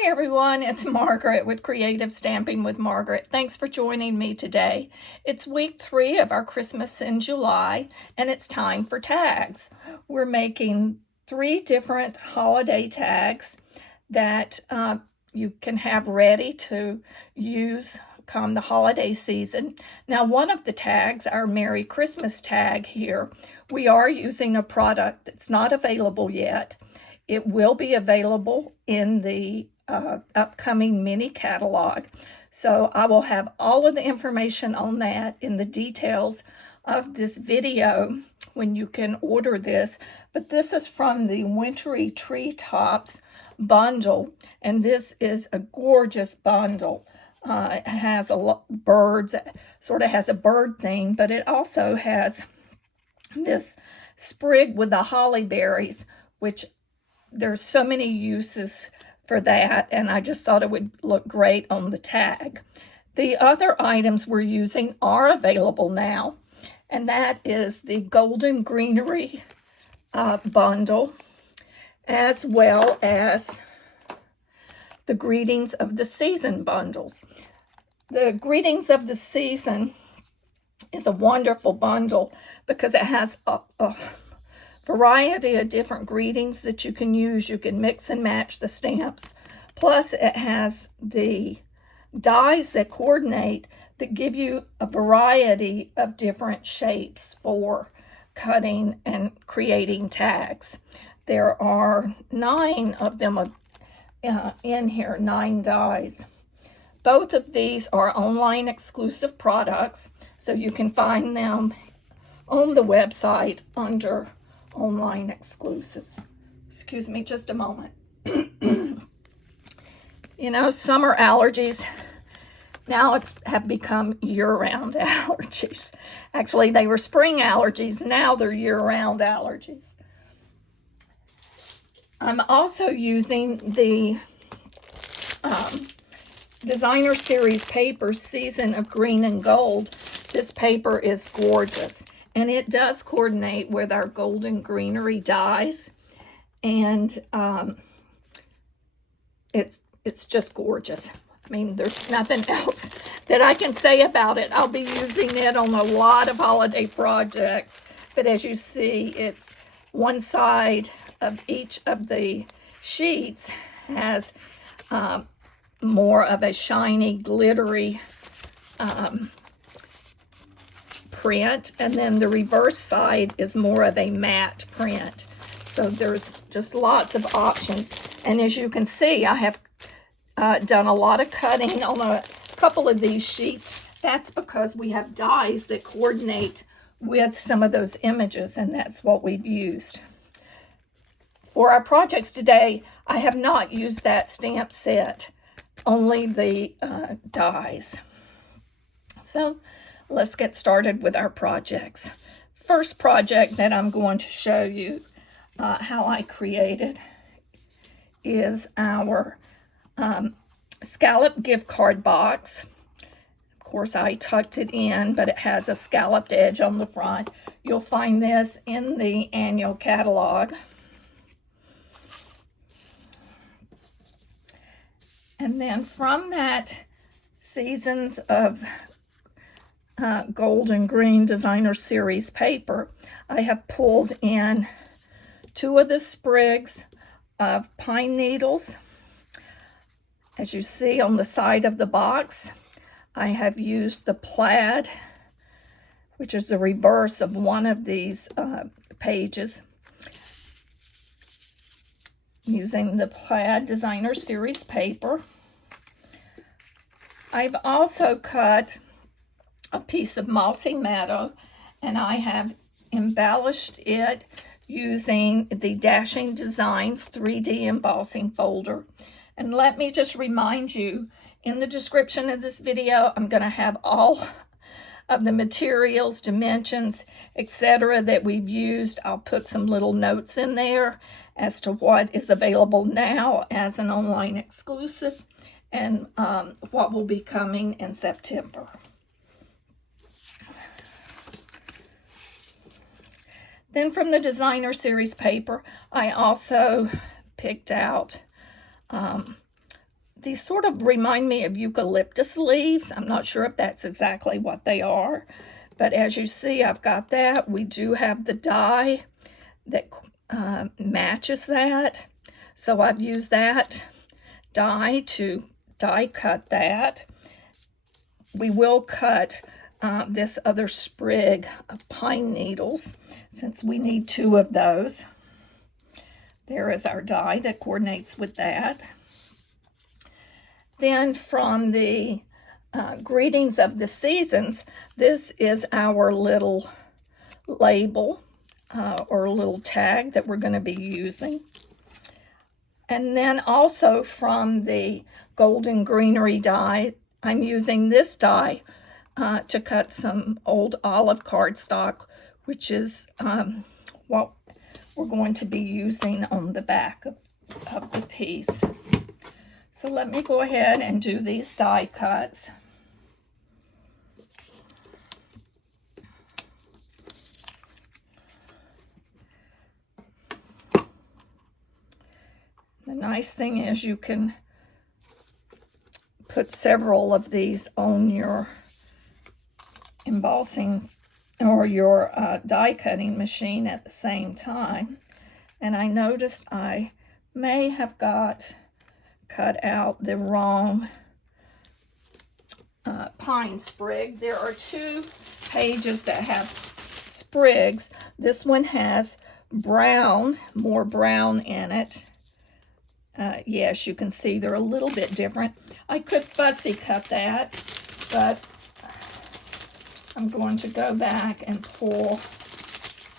Hi everyone, it's Margaret with Creative Stamping with Margaret. Thanks for joining me today. It's week 3 of our Christmas in July and it's time for tags. We're making 3 different holiday tags that you can have ready to use come the holiday season. Now one of the tags, our Merry Christmas tag here, we are using a product that's not available yet. It will be available in the upcoming mini catalog. So I will have all of the information on that in the details of this video when you can order this. But this is from the Wintry Treetops bundle, and this is a gorgeous bundle. It has a lot birds, sort of has a bird theme, but it also has this sprig with the holly berries, which there's so many uses for that, and I just thought it would look great on the tag. The other items we're using are available now, and that is the Golden Greenery bundle, as well as the Greetings of the Season bundles. The Greetings of the Season is a wonderful bundle because it has a variety of different greetings that you can use. You can mix and match the stamps. Plus, it has the dies that coordinate that give you a variety of different shapes for cutting and creating tags. There are 9 of them in here, 9 dies. Both of these are online exclusive products, so you can find them on the website under online exclusives. Excuse me just a moment. You know, summer allergies now have become year-round allergies. Actually, they were spring allergies. Now they're year-round allergies. I'm also using the Designer Series paper, Season of Green and Gold. This paper is gorgeous. And it does coordinate with our Golden Greenery Dies. And it's just gorgeous. I mean, there's nothing else that I can say about it. I'll be using it on a lot of holiday projects. But as you see, it's one side of each of the sheets has more of a shiny, glittery print, and then the reverse side is more of a matte print. So there's just lots of options. And as you can see, I have done a lot of cutting on a couple of these sheets. That's because we have dies that coordinate with some of those images, and that's what we've used. For our projects today, I have not used that stamp set, only the dies. So let's get started with our projects. First project that I'm going to show you how I created is our scallop gift card box. Of course, I tucked it in, but it has a scalloped edge on the front. You'll find this in the annual catalog. And then from that Seasons of Gold and Green Designer Series paper, I have pulled in 2 of the sprigs of pine needles. As you see on the side of the box, I have used the plaid, which is the reverse of one of these pages, using the plaid Designer Series paper. I've also cut a piece of Mossy Meadow, and I have embellished it using the Dashing Designs 3D embossing folder. And let me just remind you, in the description of this video, I'm going to have all of the materials, dimensions, etc. that we've used. I'll put some little notes in there as to what is available now as an online exclusive and what will be coming in September. Then from the Designer Series paper, I also picked out these sort of remind me of eucalyptus leaves. I'm not sure if that's exactly what they are, but as you see, I've got that. We do have the die that matches that. So I've used that die to die cut that. We will cut this other sprig of pine needles since we need 2 of those. There is our die that coordinates with that. Then from the Greetings of the Seasons, this is our little label or little tag that we're going to be using. And then also from the Golden Greenery die, I'm using this die to cut some old olive cardstock, which is what we're going to be using on the back of the piece. So let me go ahead and do these die cuts. The nice thing is you can put several of these on your embossing or your die cutting machine at the same time. And I noticed I may have cut out the wrong pine sprig. There are 2 pages that have sprigs. This one has brown, more brown in it. Yes, you can see they're a little bit different. I could fussy cut that, but I'm going to go back and pull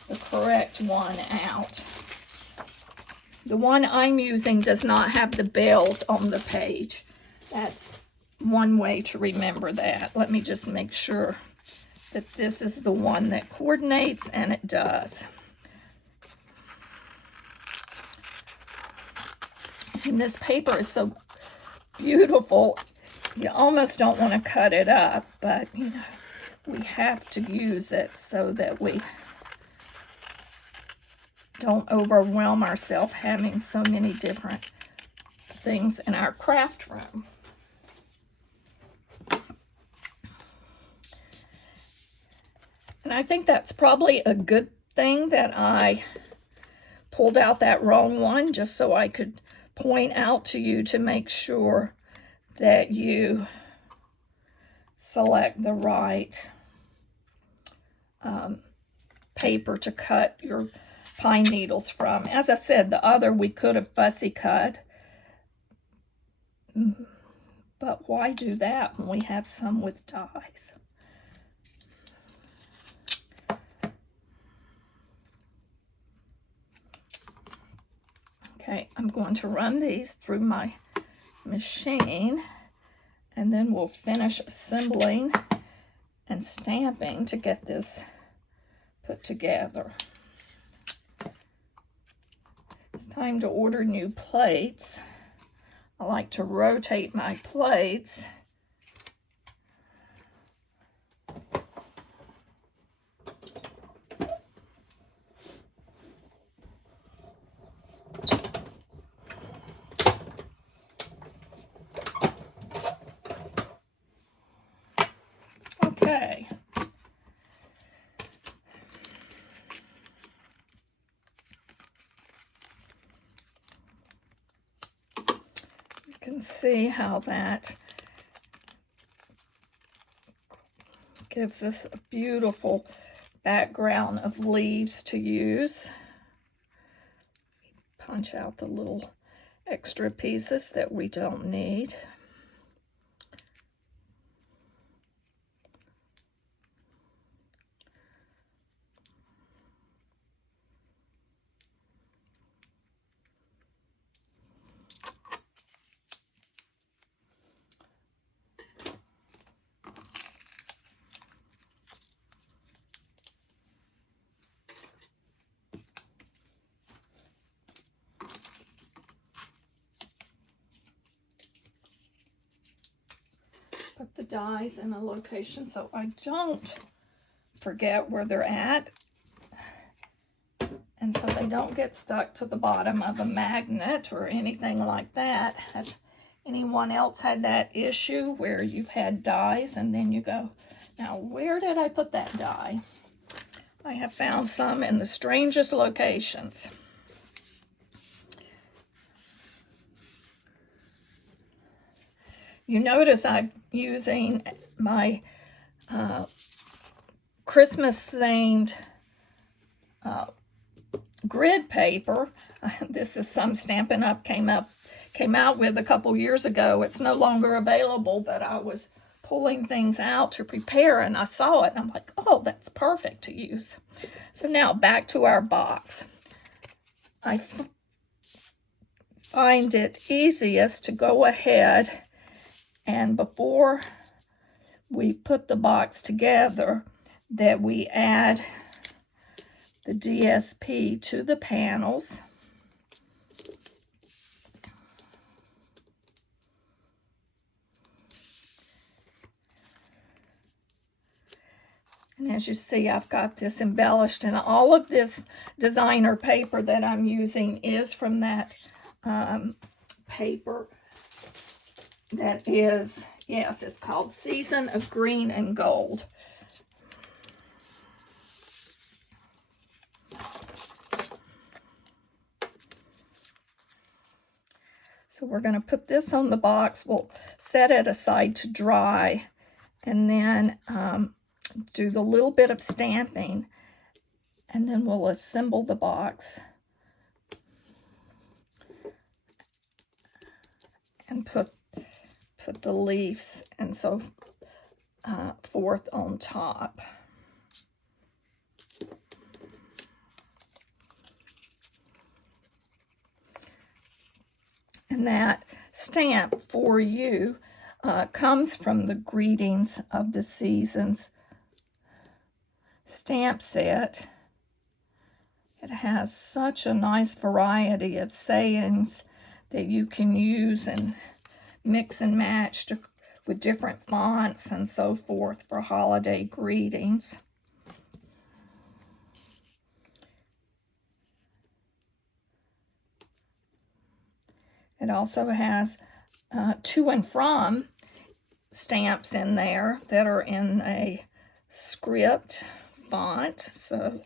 the correct one out. The one I'm using does not have the bells on the page. That's one way to remember that. Let me just make sure that this is the one that coordinates, and it does. And this paper is so beautiful, you almost don't want to cut it up, but you know, we have to use it so that we don't overwhelm ourselves having so many different things in our craft room. And I think that's probably a good thing that I pulled out that wrong one, just so I could point out to you to make sure that you select the right paper to cut your pine needles from. As I said, the other we could have fussy cut, but why do that when we have some with dies? Okay, I'm going to run these through my machine, and then we'll finish assembling and stamping to get this put together. It's time to order new plates. I like to rotate my plates. Okay. You can see how that gives us a beautiful background of leaves to use. Punch out the little extra pieces that we don't need. Put the dies in a location so I don't forget where they're at, and so they don't get stuck to the bottom of a magnet or anything like that, as Anyone else had that issue where you've had dies and then you go, now where did I put that die? I have found some in the strangest locations. You notice I'm using my Christmas themed grid paper. This is some Stampin' Up! came out with a couple years ago. It's no longer available, but I was pulling things out to prepare and I saw it and I'm like, oh, that's perfect to use. So now back to our box. I find it easiest to go ahead and before we put the box together that we add the DSP to the panels. And as you see, I've got this embellished, and all of this designer paper that I'm using is from that paper that is, yes, it's called Season of Green and Gold. So we're going to put this on the box. We'll set it aside to dry and then do the little bit of stamping, and then we'll assemble the box and put the leaves and so forth on top. And that stamp for you comes from the Greetings of the Seasons stamp set. It has such a nice variety of sayings that you can use and mix and match with different fonts and so forth for holiday greetings. It also has to and from stamps in there that are in a script font, so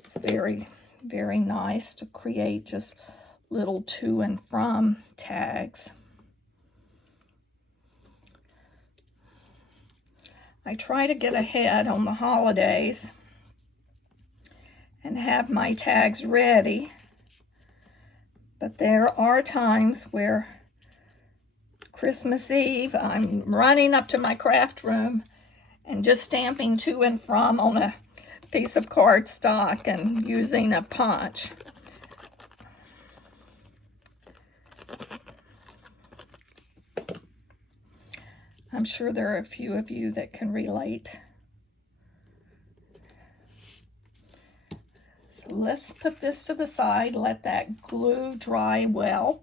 it's very, very nice to create just little to and from tags. I try to get ahead on the holidays and have my tags ready, but there are times where Christmas Eve I'm running up to my craft room and just stamping to and from on a piece of cardstock and using a punch. I'm sure there are a few of you that can relate. So let's put this to the side, let that glue dry well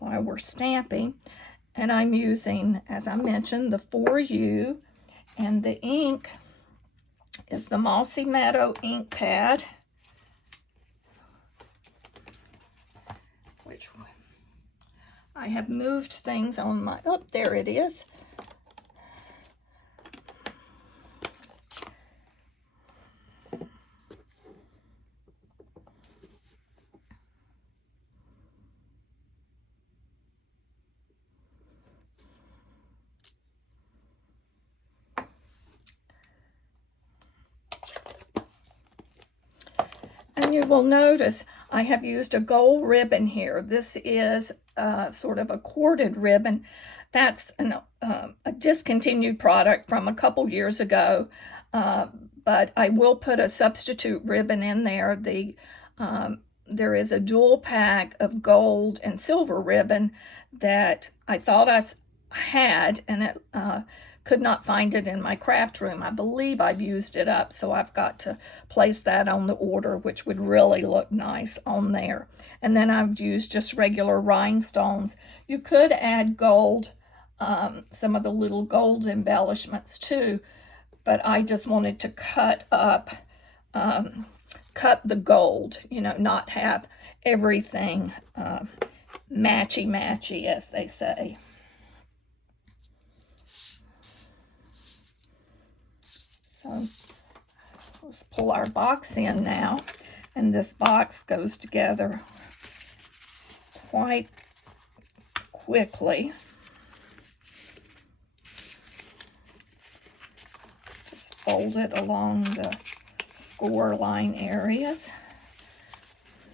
while we're stamping. And I'm using, as I mentioned, the 4U, and the ink is the Mossy Meadow ink pad, which I have moved things on my, oh, there it is. And you will notice I have used a gold ribbon here. This is sort of a corded ribbon. That's a discontinued product from a couple years ago, but I will put a substitute ribbon in there. There is a dual pack of gold and silver ribbon that I thought I had, and it could not find it in my craft room. I believe I've used it up, so I've got to place that on the order, which would really look nice on there. And then I've used just regular rhinestones. You could add gold, some of the little gold embellishments too, but I just wanted to cut the gold, you know, not have everything matchy-matchy, as they say. So let's pull our box in now, and this box goes together quite quickly. Just fold it along the score line areas.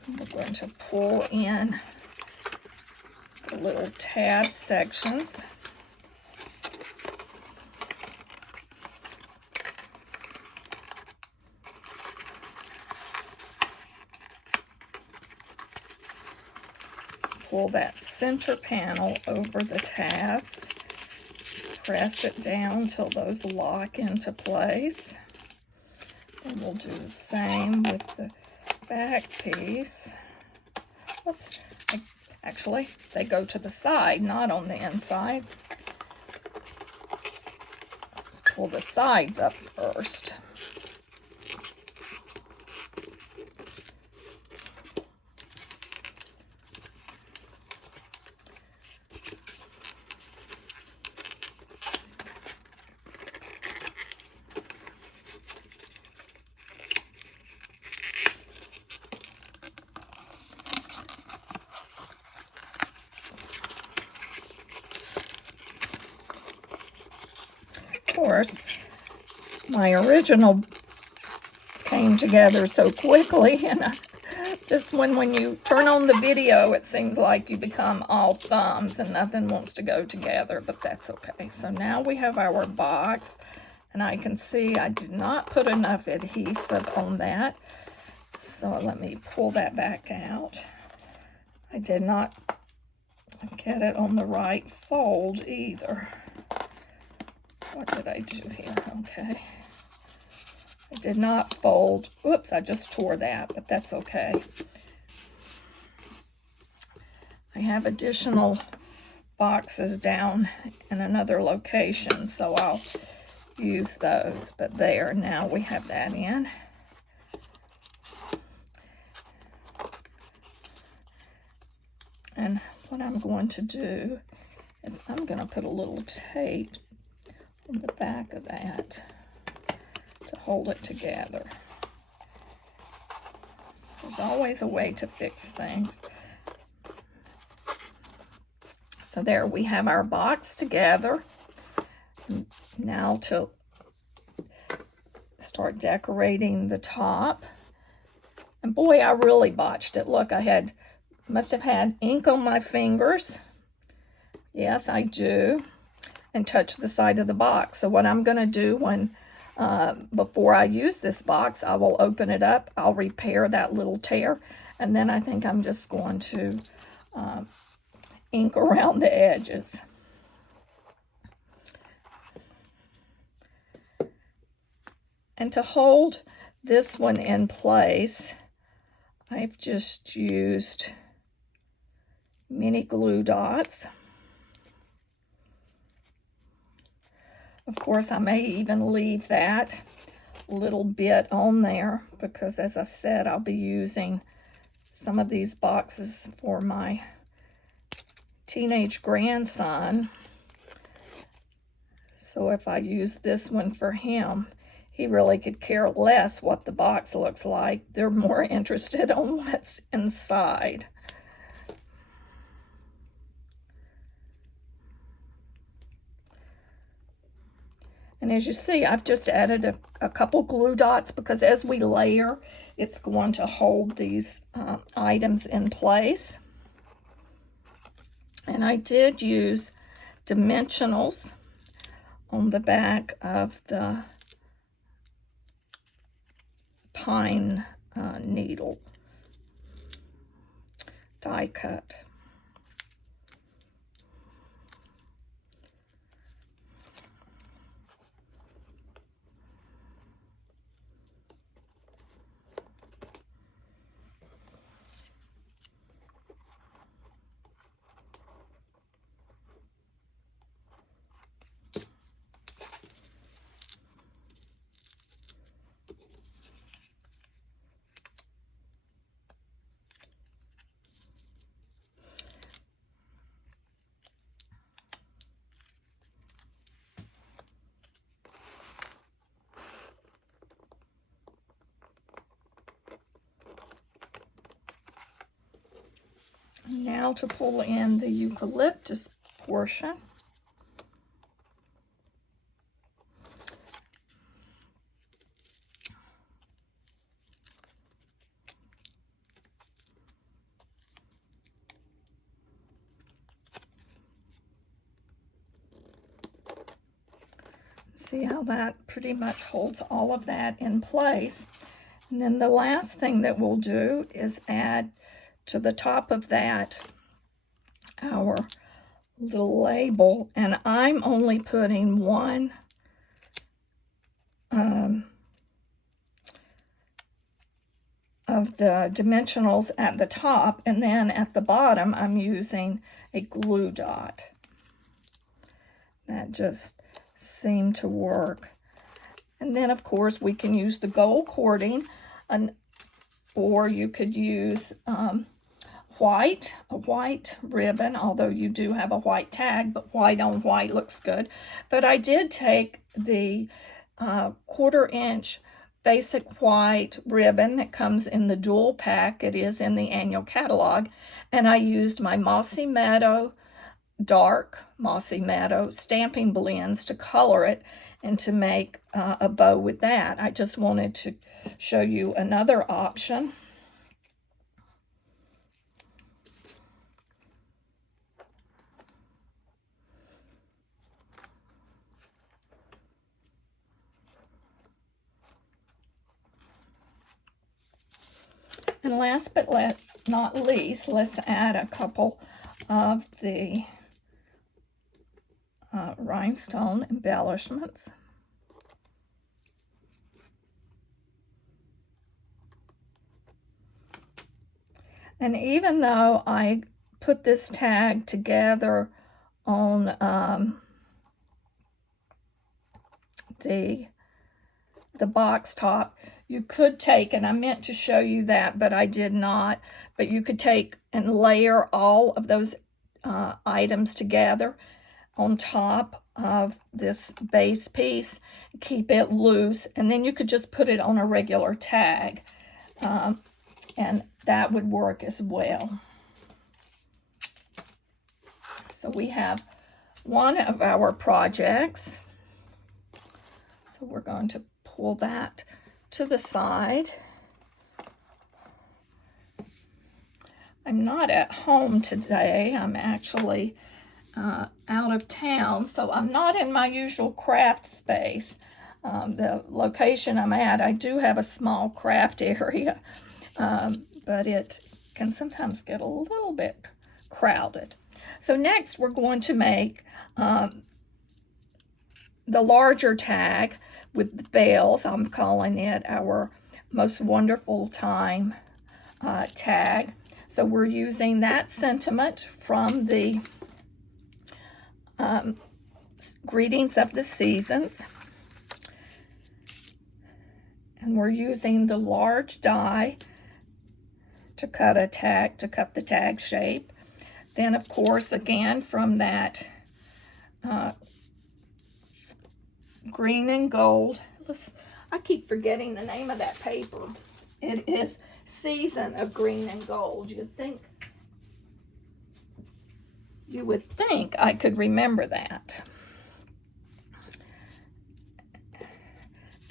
We're going to pull in the little tab sections. Pull that center panel over the tabs. Press it down till those lock into place. And we'll do the same with the back piece. Oops, actually, they go to the side, not on the inside. Let's pull the sides up first. Of course, my original came together so quickly, and this one, when you turn on the video, it seems like you become all thumbs and nothing wants to go together, but that's okay. So now we have our box, and I can see I did not put enough adhesive on that, so let me pull that back out. I did not get it on the right fold either. What did I do here? Okay. I did not fold. Oops, I just tore that, but that's okay. I have additional boxes down in another location, so I'll use those. But there, now we have that in. And what I'm going to do is I'm going to put a little tape on the back of that to hold it together. There's always a way to fix things. So there we have our box together. Now to start decorating the top. And boy, I really botched it. Look, I must have had ink on my fingers. Yes, I do. And touch the side of the box. So what I'm going to do before I use this box, I will open it up. I'll repair that little tear. And then I think I'm just going to ink around the edges. And to hold this one in place, I've just used mini glue dots. Of course, I may even leave that little bit on there because, as I said, I'll be using some of these boxes for my teenage grandson. So if I use this one for him, he really could care less what the box looks like. They're more interested on what's inside. And as you see, I've just added a couple glue dots because as we layer, it's going to hold these items in place. And I did use dimensionals on the back of the pine needle die cut. Now to pull in the eucalyptus portion. See how that pretty much holds all of that in place. And then the last thing that we'll do is add to the top of that our little label, and I'm only putting one of the dimensionals at the top, and then at the bottom I'm using a glue dot. That just seemed to work. And then of course we can use the gold cording, or you could use a white ribbon, although you do have a white tag, but white on white looks good. But I did take the 1/4 inch basic white ribbon that comes in the dual pack. It is in the annual catalog, and I used my Mossy Meadow, dark Mossy Meadow stamping blends to color it and to make a bow with that. I just wanted to show you another option. And last but not least, let's add a couple of the rhinestone embellishments. And even though I put this tag together on the box top, you could take, and I meant to show you that, but I did not, but you could take and layer all of those items together on top of this base piece, keep it loose, and then you could just put it on a regular tag, and that would work as well. So we have one of our projects. So we're going to pull that to the side. I'm not at home today. I'm actually out of town, so I'm not in my usual craft space. The location I'm at, I do have a small craft area, but it can sometimes get a little bit crowded. So next we're going to make the larger tag with the bells. I'm calling it our Most Wonderful Time tag. So we're using that sentiment from the Greetings of the Seasons. And we're using the large die to cut a tag, to cut the tag shape. Then of course, again, from that green and gold. I keep forgetting the name of that paper. It is Season of Green and Gold. You would think I could remember that.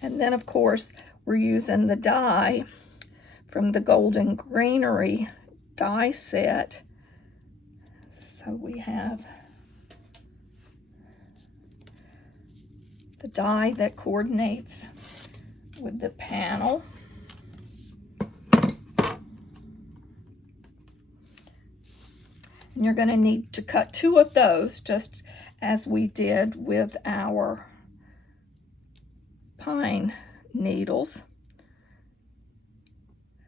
And then of course we're using the die from the Golden Greenery die set. So we have the die that coordinates with the panel. And you're going to need to cut 2 of those, just as we did with our pine needles.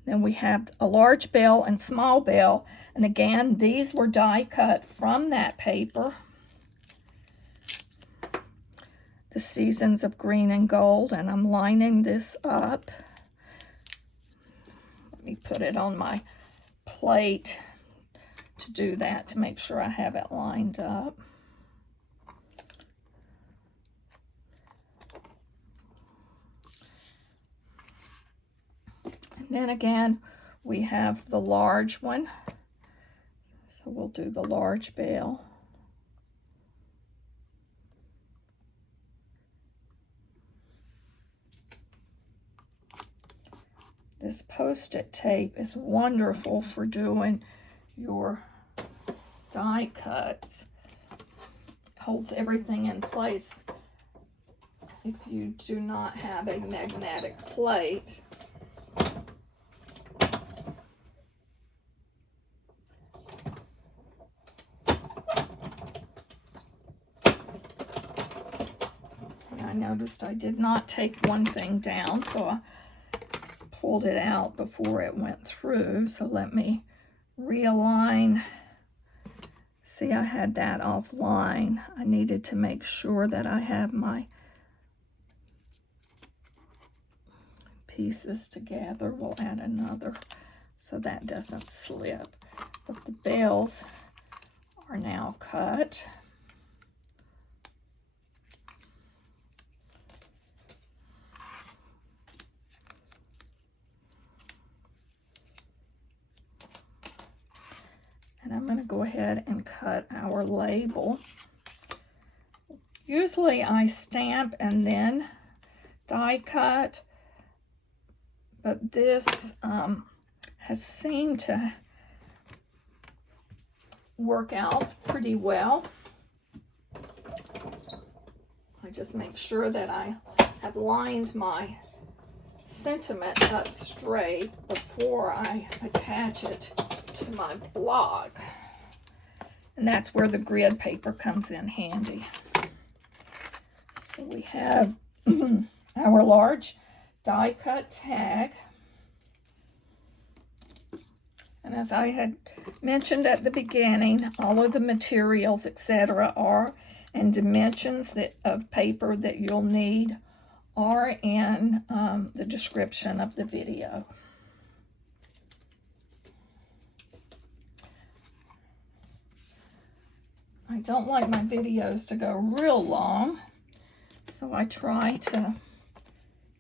Then we have a large bell and small bell, and again these were die cut from that paper, the Seasons of Green and Gold, and I'm lining this up. Let me put it on my plate to do that, to make sure I have it lined up. And then again, we have the large one. So we'll do the large bell. This Post-it tape is wonderful for doing your die cuts. It holds everything in place if you do not have a magnetic plate. And I noticed I did not take one thing down, so I pulled it out before it went through. So let me realign. See, I had that offline. I needed to make sure that I have my pieces together. We'll add another so that doesn't slip. But the bells are now cut. And I'm going to go ahead and cut our label. Usually I stamp and then die cut, but this has seemed to work out pretty well. I just make sure that I have lined my sentiment up straight before I attach it to my blog. And that's where the grid paper comes in handy. So we have our large die cut tag. And as I had mentioned at the beginning, all of the materials, etc., are and dimensions of paper that you'll need are in the description of the video. I don't like my videos to go real long, so I try to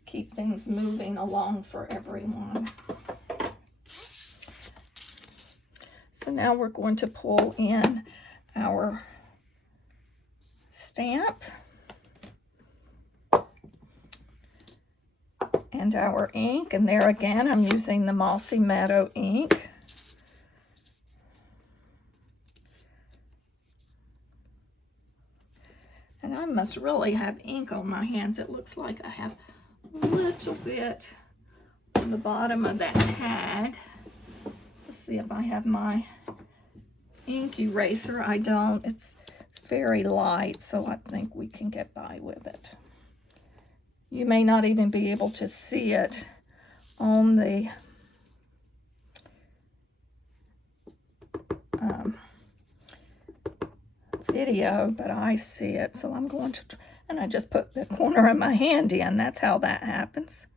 keep things moving along for everyone. So now we're going to pull in our stamp and our ink, and there again I'm using the Mossy Meadow ink. And I must really have ink on my hands. It looks like I have a little bit on the bottom of that tag. Let's see if I have my ink eraser. I don't. It's very light, so I think we can get by with it. You may not even be able to see it on the video, but I see it, so I'm going to, and I just put the corner of my hand in. That's how that happens.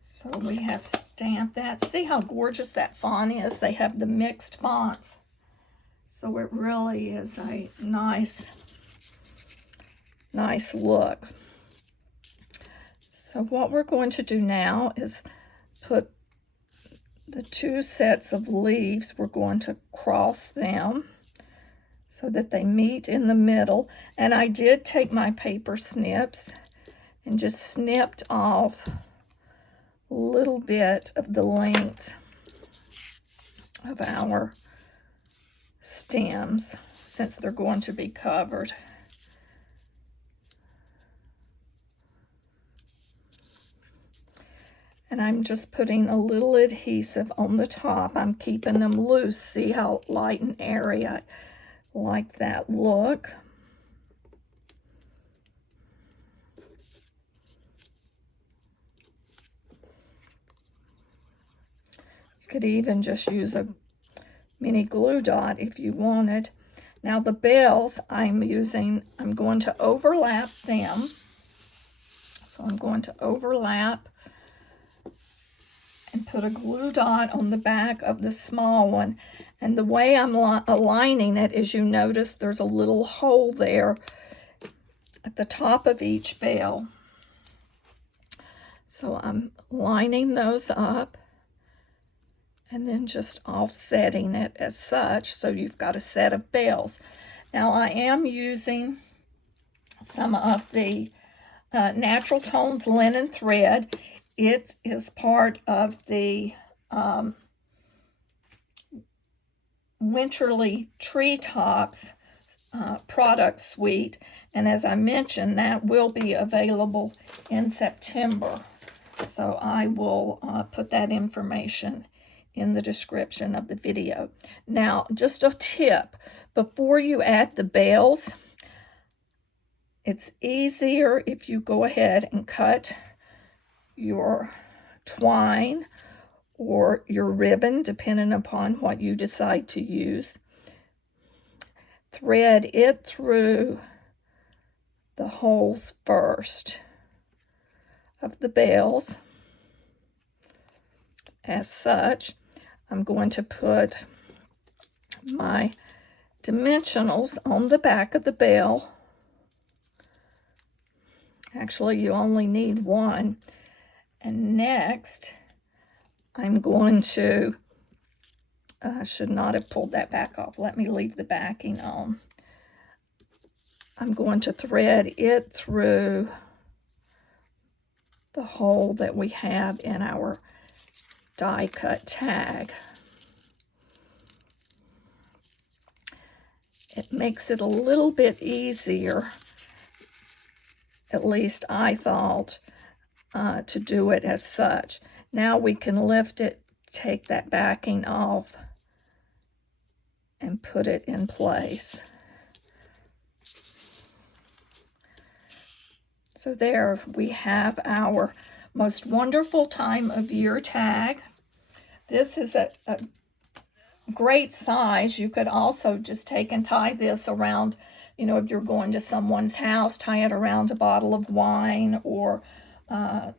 So we have stamped that. See how gorgeous that font is? They have the mixed fonts. So it really is a nice look. So what we're going to do now is put the two sets of leaves, we're going to cross them so that they meet in the middle. And I did take my paper snips and just snipped off a little bit of the length of our stems since they're going to be covered. And I'm just putting a little adhesive on the top. I'm keeping them loose. See how light and airy I like that look. You could even just use a mini glue dot if you wanted. Now the bells I'm going to overlap them. So I'm going to overlap and put a glue dot on the back of the small one. And the way I'm aligning it is, you notice there's a little hole there at the top of each bale. So I'm lining those up and then just offsetting it as such, so you've got a set of bales. Now I am using some of the Natural Tones linen thread. It is part of the Winterly Treetops product suite, and as I mentioned, that will be available in September. So I will put that information in the description of the video. Now, just a tip, before you add the bales, it's easier if you go ahead and cut your twine or your ribbon, depending upon what you decide to use. Thread it through the holes first of the bales. As such, I'm going to put my dimensionals on the back of the bale. Actually, you only need one. And next, I'm going to, I should not have pulled that back off. Let me leave the backing on. I'm going to thread it through the hole that we have in our die cut tag. It makes it a little bit easier, at least I thought, to do it as such. Now we can lift it, take that backing off, and put it in place. So there we have our most wonderful time of year tag. This is a great size. You could also just take and tie this around, you know, if you're going to someone's house, tie it around a bottle of wine or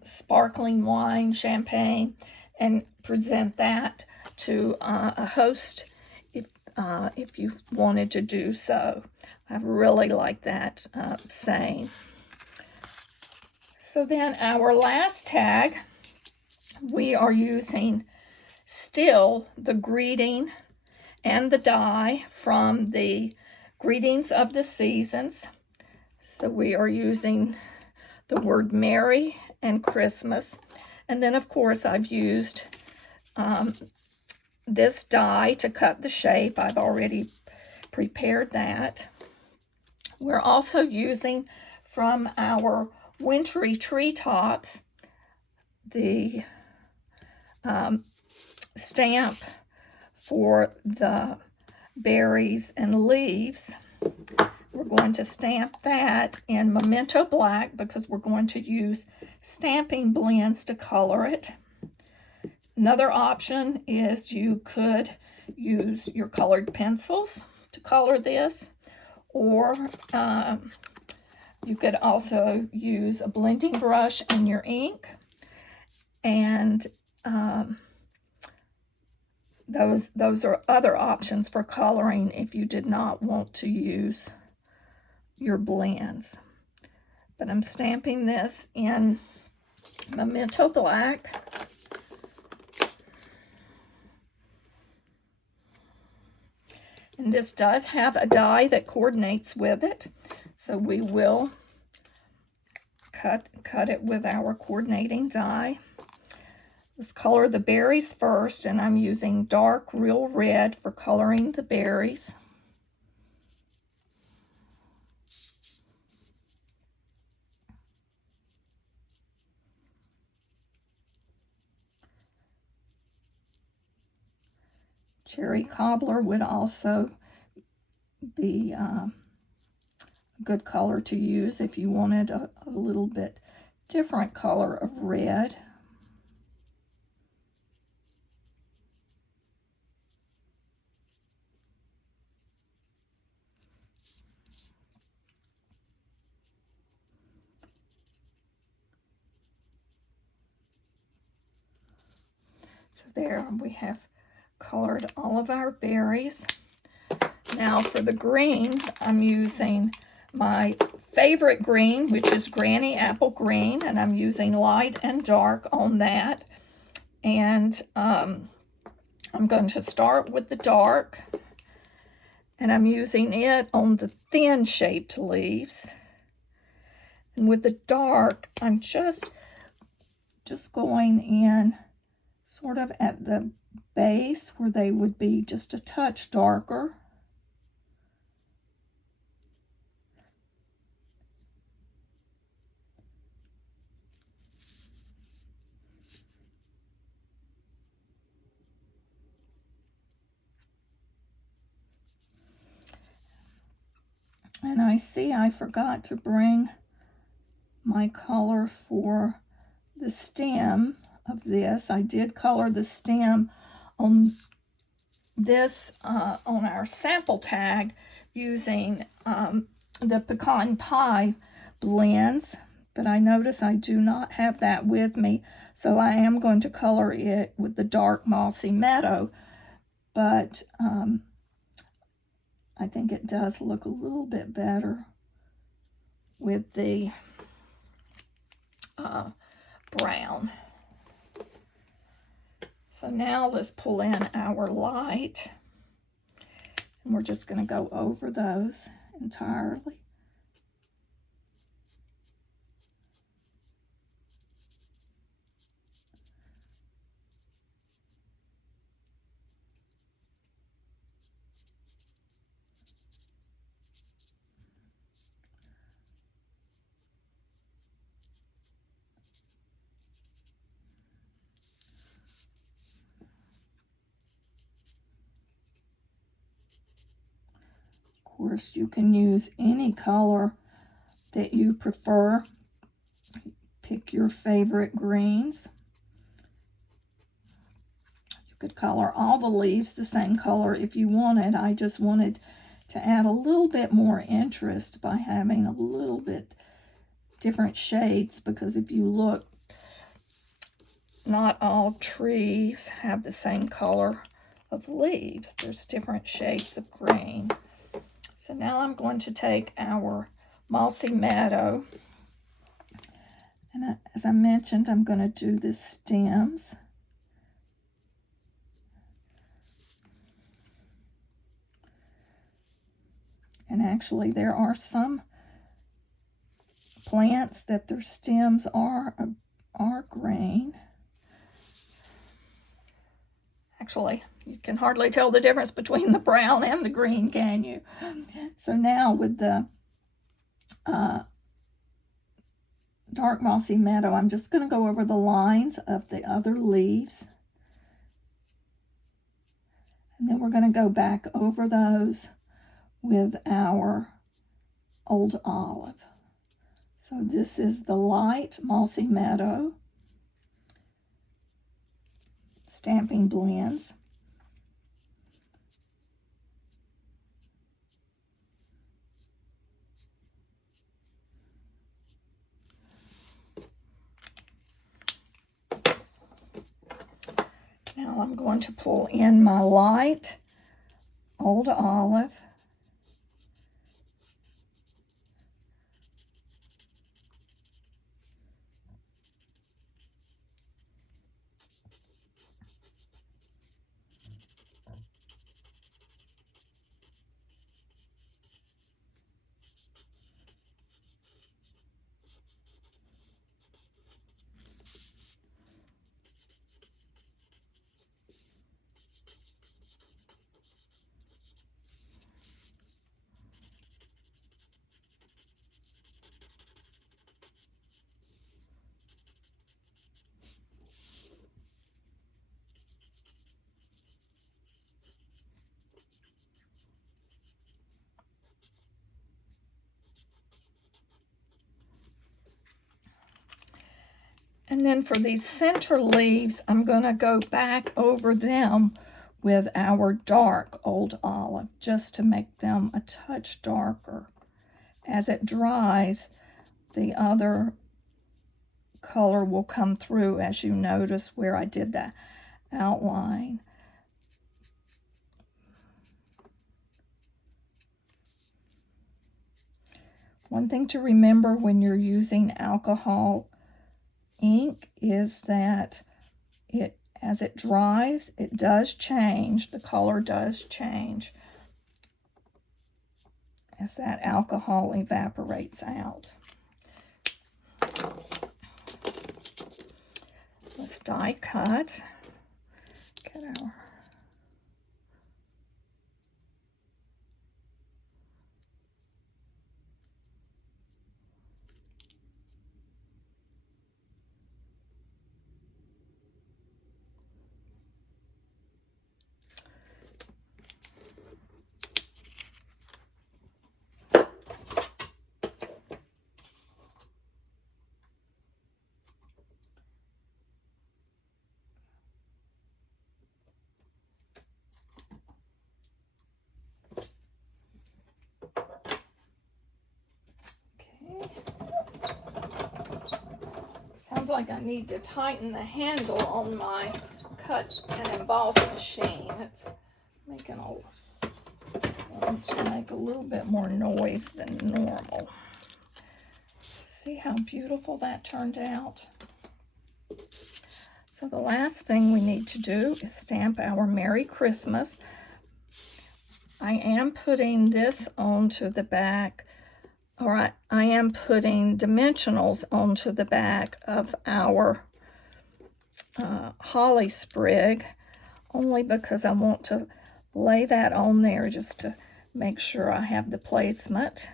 sparkling wine, champagne, and present that to a host if you wanted to do so. I really like that saying. So then our last tag, we are using still the greeting and the die from the Greetings of the Seasons. So we are using the word Merry and Christmas. And then, of course, I've used this die to cut the shape. I've already prepared that. We're also using from our Wintry Treetops the stamp for the berries and leaves. We're going to stamp that in Memento Black because we're going to use stamping blends to color it. Another option is you could use your colored pencils to color this, or you could also use a blending brush and your ink. And those are other options for coloring if you did not want to use your blends. But I'm stamping this in Memento Black. And this does have a die that coordinates with it, so we will cut it with our coordinating die. Let's color the berries first, and I'm using dark real red for coloring the berries. Cherry cobbler would also be a good color to use if you wanted a little bit different color of red. So there we have colored all of our berries. Now for the greens, I'm using my favorite green, which is Granny Apple Green, and I'm using light and dark on that. And I'm going to start with the dark, and I'm using it on the thin shaped leaves. And with the dark, I'm just going in sort of at the base where they would be just a touch darker. And I see I forgot to bring my color for the stem of this. I did color the stem on this, on our sample tag, using the pecan pie blends, but I notice I do not have that with me, so I am going to color it with the dark Mossy Meadow, but I think it does look a little bit better with the brown. So now let's pull in our light, and we're just going to go over those entirely. Of course, you can use any color that you prefer. Pick your favorite greens. You could color all the leaves the same color if you wanted. I just wanted to add a little bit more interest by having a little bit different shades, because if you look, not all trees have the same color of leaves. There's different shades of green. So now I'm going to take our Mossy Meadow, and as I mentioned, I'm going to do the stems. And actually there are some plants that their stems are green. Actually, you can hardly tell the difference between the brown and the green, can you? So now with the dark Mossy Meadow, I'm just going to go over the lines of the other leaves. And then we're going to go back over those with our Old Olive. So this is the light Mossy Meadow Stamping Blends. Now I'm going to pull in my light Old Olive. And then for these center leaves, I'm going to go back over them with our dark Old Olive, just to make them a touch darker. As it dries, the other color will come through, as you notice where I did that outline. One thing to remember when you're using alcohol ink is that as it dries, it does change. The color does change as that alcohol evaporates out. Let's die cut. Get our sounds like I need to tighten the handle on my cut and emboss machine. It's making to make a little bit more noise than normal. So see how beautiful that turned out? So the last thing we need to do is stamp our Merry Christmas. I am putting this onto the back, or I am putting dimensionals onto the back of our holly sprig, only because I want to lay that on there just to make sure I have the placement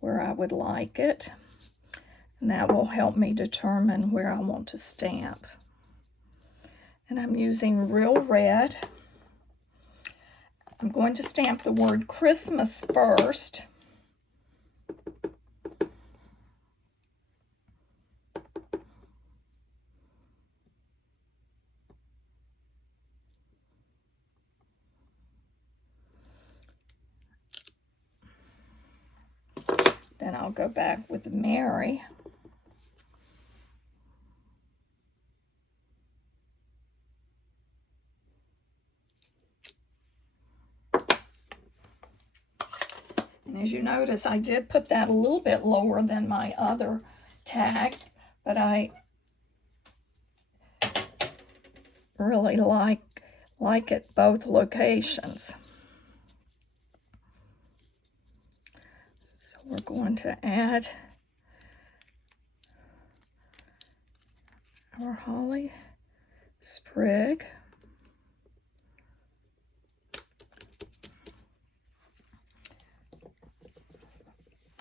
where I would like it. And that will help me determine where I want to stamp. And I'm using Real Red. I'm going to stamp the word Christmas first. Then I'll go back with Merry. And as you notice, I did put that a little bit lower than my other tag, but I really like it both locations. So we're going to add our holly sprig.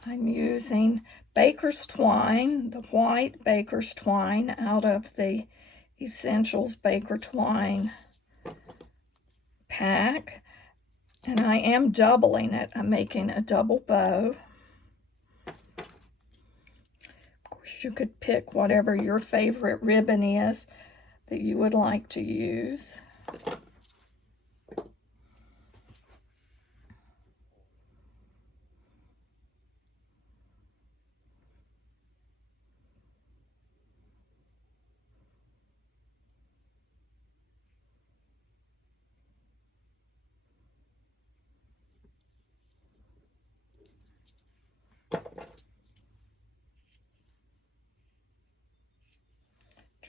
I'm using baker's twine, the white baker's twine out of the Essentials Baker Twine pack, and I am doubling it. I'm making a double bow. Of course, you could pick whatever your favorite ribbon is that you would like to use.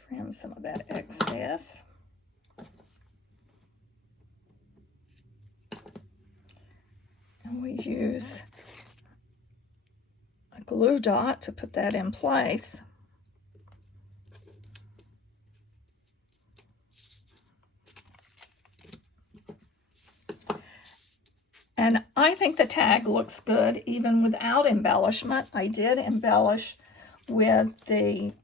Trim some of that excess. And we use a glue dot to put that in place. And I think the tag looks good even without embellishment. I did embellish with the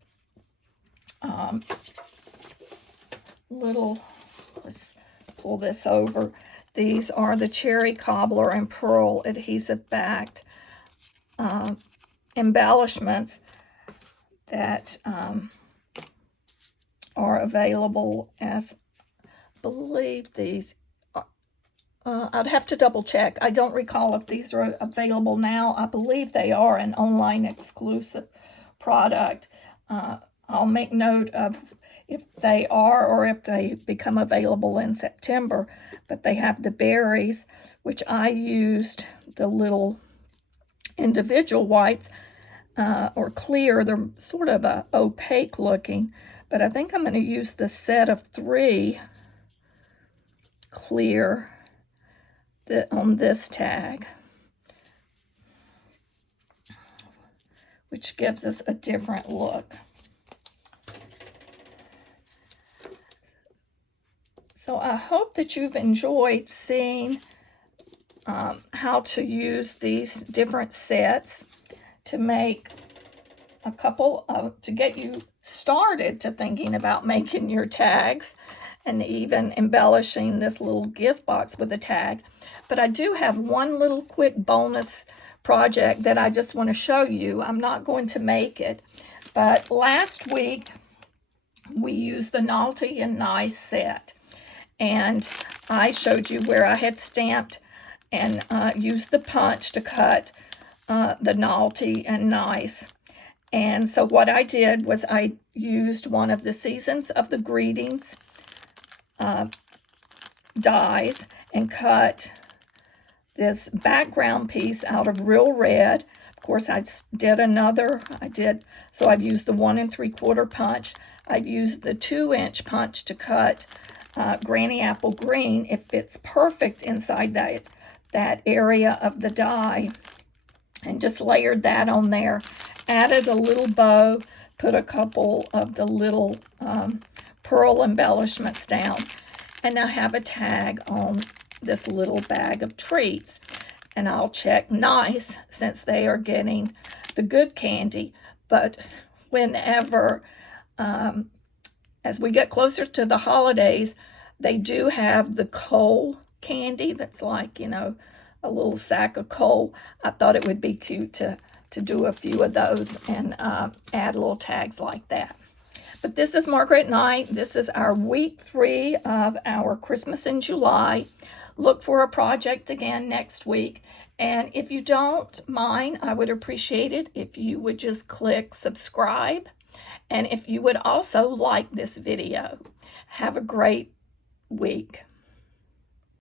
let's pull this over. These are the Cherry Cobbler and Pearl adhesive backed embellishments that are available as, I believe these, I'd have to double check. I don't recall if these are available now. I believe they are an online exclusive product. I'll make note of if they are or if they become available in September. But they have the berries, which I used the little individual whites or clear. They're sort of opaque looking, but I think I'm going to use the set of 3 clear on this tag, which gives us a different look. So I hope that you've enjoyed seeing how to use these different sets to make a couple of, to get you started to thinking about making your tags and even embellishing this little gift box with a tag. But I do have one little quick bonus project that I just want to show you. I'm not going to make it, but last week we used the Naughty and Nice set, and I showed you where I had stamped and used the punch to cut the Naughty and Nice. And so what I did was I used one of the Seasons of the Greetings dies and cut this background piece out of real red. Of course, so I've used the 1 3/4 punch. I've used the 2-inch punch to cut Granny Apple Green. It fits perfect inside that area of the die, and just layered that on there. Added a little bow, put a couple of the little pearl embellishments down, and I have a tag on this little bag of treats. And I'll check Nice since they are getting the good candy. But whenever, as we get closer to the holidays, they do have the coal candy that's like, a little sack of coal. I thought it would be cute to do a few of those and add little tags like that. But this is Margaret Knight. This is our week 3 of our Christmas in July. Look for a project again next week. And if you don't mind, I would appreciate it if you would just click subscribe. And if you would also like this video. Have a great week.